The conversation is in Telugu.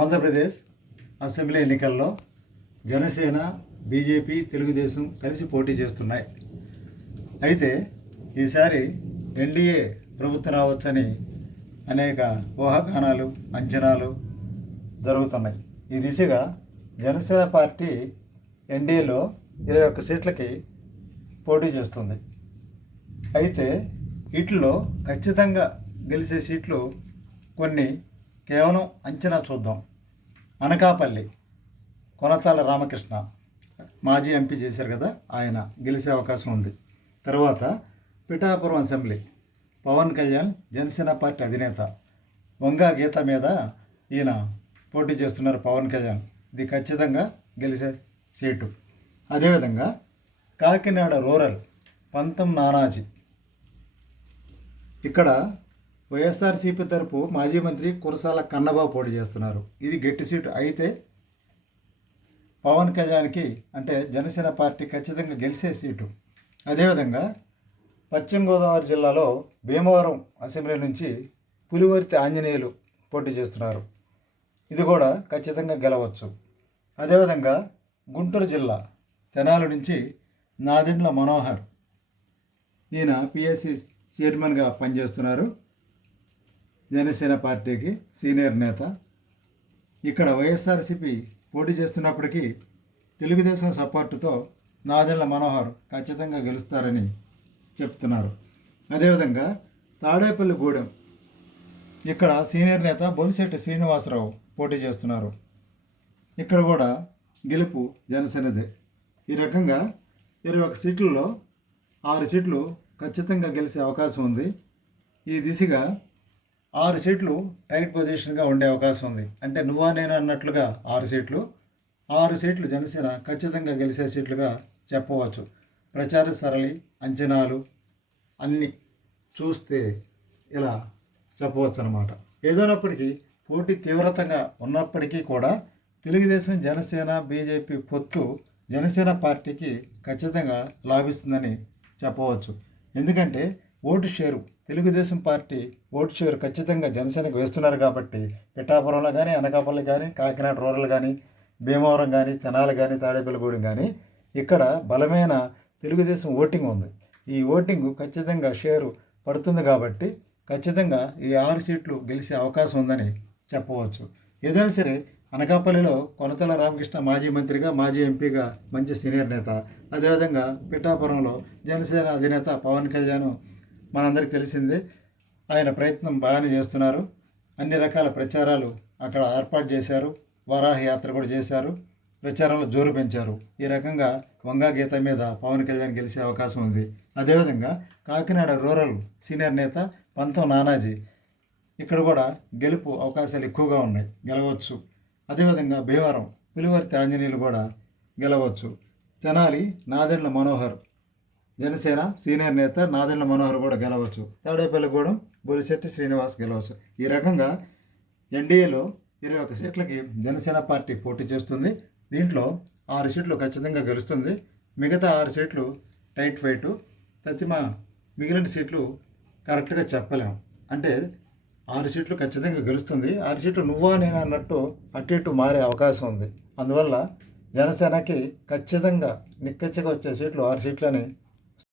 ఆంధ్రప్రదేశ్ అసెంబ్లీ ఎన్నికల్లో జనసేన బీజేపీ తెలుగుదేశం కలిసి పోటీ చేస్తున్నాయి. అయితే ఈసారి ఎన్డీఏ ప్రభుత్వం రావచ్చని అనేక ఊహాగానాలు అంచనాలు జరుగుతున్నాయి. ఈ దిశగా జనసేన పార్టీ ఎన్డీఏలో ఇరవై ఒక్క సీట్లకి పోటీ చేస్తుంది. అయితే వీటిలో ఖచ్చితంగా గెలిచే సీట్లు కొన్ని కేవలం అంచనా చూద్దాం. అనకాపల్లి కొనతాల రామకృష్ణ మాజీ ఎంపీ చేశారు కదా ఆయన గెలిచే అవకాశం ఉంది. తర్వాత పిఠాపురం అసెంబ్లీ పవన్ కళ్యాణ్ జనసేన పార్టీ అధినేత వంగా గీత మీద ఈయన పోటీ చేస్తున్నారు పవన్ కళ్యాణ్. ఇది ఖచ్చితంగా గెలిచే సీటు. అదేవిధంగా కాకినాడ రూరల్ పంతం నానాజీ. ఇక్కడ వైఎస్ఆర్సీపీ తరపు మాజీ మంత్రి కురసాల కన్నబాబు పోటీ చేస్తున్నారు. ఇది గట్టి సీటు అయితే పవన్ కళ్యాణ్కి అంటే జనసేన పార్టీ ఖచ్చితంగా గెలిచే సీటు. అదేవిధంగా పశ్చిమ గోదావరి జిల్లాలో భీమవరం అసెంబ్లీ నుంచి పులివర్తి ఆంజనేయులు పోటీ చేస్తున్నారు. ఇది కూడా ఖచ్చితంగా గెలవచ్చు. అదేవిధంగా గుంటూరు జిల్లా తెనాలి నుంచి నాదెండ్ల మనోహర్ ఈయన పిఎస్సి చైర్మన్గా పనిచేస్తున్నారు. జనసేన పార్టీకి సీనియర్ నేత. ఇక్కడ వైఎస్ఆర్సీపీ పోటీ చేస్తున్నప్పటికీ తెలుగుదేశం సపోర్టుతో నాదెళ్ళ మనోహర్ ఖచ్చితంగా గెలుస్తారని చెప్తున్నారు. అదేవిధంగా తాడేపల్లి గూడెం ఇక్కడ సీనియర్ నేత బొలిశెట్టి శ్రీనివాసరావు పోటీ చేస్తున్నారు. ఇక్కడ కూడా గెలుపు జనసేనదే. ఈ రకంగా ఇరవై ఒక సీట్లలో ఆరు సీట్లు ఖచ్చితంగా గెలిచే అవకాశం ఉంది. ఈ దిశగా ఆరు సీట్లు టైట్ పొజిషన్గా ఉండే అవకాశం ఉంది. అంటే నువ్వా నేను అన్నట్లుగా ఆరు సీట్లు. ఆరు సీట్లు జనసేన ఖచ్చితంగా గెలిచే సీట్లుగా చెప్పవచ్చు. ప్రచార సరళి అంచనాలు అన్నీ చూస్తే ఇలా చెప్పవచ్చు అనమాట ఏదైనప్పటికీ పోటీ తీవ్రతగా ఉన్నప్పటికీ కూడా తెలుగుదేశం జనసేన బీజేపీ పొత్తు జనసేన పార్టీకి ఖచ్చితంగా లాభిస్తుందని చెప్పవచ్చు. ఎందుకంటే vote share Telugu Desam party vote share ఖచ్చితంగా జనసేనకు వేస్తున్నారు కాబట్టి పిఠాపురంలో కానీ అనకాపల్లి కానీ కాకినాడ రూరల్ కానీ భీమవరం కానీ తెనాలి కానీ తాడేపల్లిగూడెం కానీ ఇక్కడ బలమైన తెలుగుదేశం ఓటింగ్ ఉంది. ఈ ఓటింగ్ ఖచ్చితంగా షేరు పడుతుంది కాబట్టి ఖచ్చితంగా ఈ ఆరు సీట్లు గెలిచే అవకాశం ఉందని చెప్పవచ్చు. ఏదైనా సరే అనకాపల్లిలో కొనతల రామకృష్ణ మాజీ మంత్రిగా మాజీ ఎంపీగా మంచి సీనియర్ నేత అదేవిధంగా పిఠాపురంలో జనసేన అధినేత పవన్ కళ్యాణ్ మనందరికి తెలిసిందే ఆయన ప్రయత్నం బాగానే చేస్తున్నారు. అన్ని రకాల ప్రచారాలు అక్కడ ఏర్పాటు చేశారు. వారాహ యాత్ర కూడా చేశారు. ప్రచారంలో జోరు పెంచారు. ఈ రకంగా వంగా గీత మీద పవన్ కళ్యాణ్ గెలిచే అవకాశం ఉంది. అదేవిధంగా కాకినాడ రూరల్ సీనియర్ నేత పంతం నానాజీ ఇక్కడ కూడా గెలుపు అవకాశాలు ఎక్కువగా ఉన్నాయి. గెలవచ్చు. అదేవిధంగా భీమవరం పులివర్తి ఆంజనేయులు కూడా గెలవచ్చు. తెనాలి నాదెండ్ల మనోహర్ జనసేన సీనియర్ నేత నాదెండ్ల మనోహర్ కూడా గెలవచ్చు. తాడేపల్లిగూడెం బొలిశెట్టి శ్రీనివాస్ గెలవచ్చు. ఈ రకంగా ఎన్డీఏలో ఇరవై ఒక సీట్లకి జనసేన పార్టీ పోటీ చేస్తుంది. దీంట్లో ఆరు సీట్లు ఖచ్చితంగా గెలుస్తుంది. మిగతా ఆరు సీట్లు టైట్ ఫైటు తత్తిమ మిగిలిన సీట్లు కరెక్ట్గా చెప్పలేం. అంటే ఆరు సీట్లు ఖచ్చితంగా గెలుస్తుంది. ఆరు సీట్లు నువ్వా నేను అన్నట్టు అటు ఇటు మారే అవకాశం ఉంది. అందువల్ల జనసేనకి ఖచ్చితంగా నిక్కచ్చిగా వచ్చే సీట్లు ఆరు సీట్లని